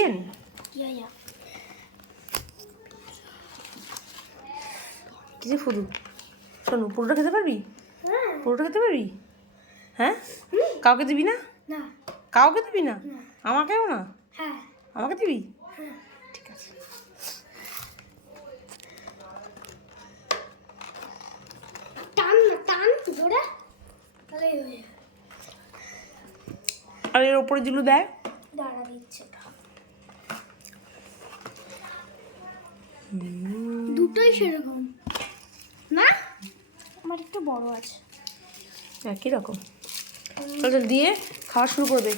Chicken? কিছু ফুদু শোনো, পুরোটা খেতে পারবি? পুরোটা খেতে পারবি? হ্যাঁ, কাউকে দিবি না? কাউকে দিবি না? আমাকেও না? আমাকে দিবি? ঠিক আছে। আর এর ওপরে যেগুলো দেয়, দাঁড়া দিচ্ছে দুটোই সেরকম না, আমার একটু বড় আছে। একই রকম। চল দিয়ে খাওয়া শুরু করবে।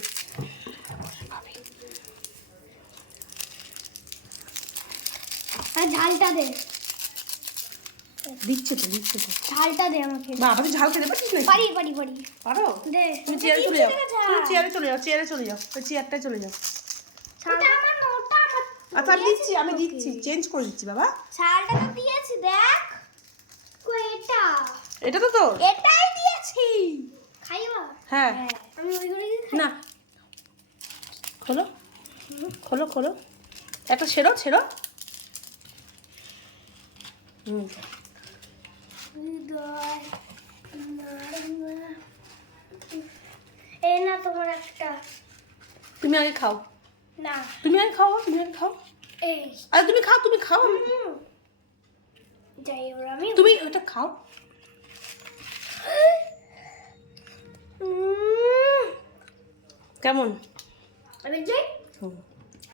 আর ঝালটা দে। দিচ্ছে তো ঝালটা দে আমাকে। বাবা, তুই ঝাল খেতে পারছিস না? পারি পারো? দে। তুমি চেয়ারে চলে যাও, তুমি চেয়ারে চলে যাও, ওই চেয়ারটায় চলে যাও। ওটা আমার না, ওটা আমার। আচ্ছা আমি দিচ্ছি, চেঞ্জ করে দিচ্ছি বাবা। ঝালটা তো দিয়েছি, দেখ কই এটা। এটা তো তোর। এটাই দিয়েছি। খাইবা? হ্যাঁ। আমি ওইগুলো খাই না, খোলো একটা ছেড়ো। এই না তোমার একটা। তুমি আগে খাও। না তুমি আগে খাও। এই আরে তুমি খাও। যাই ওর আমি তুমি ওটা খাও। কেমন? আমি যাই।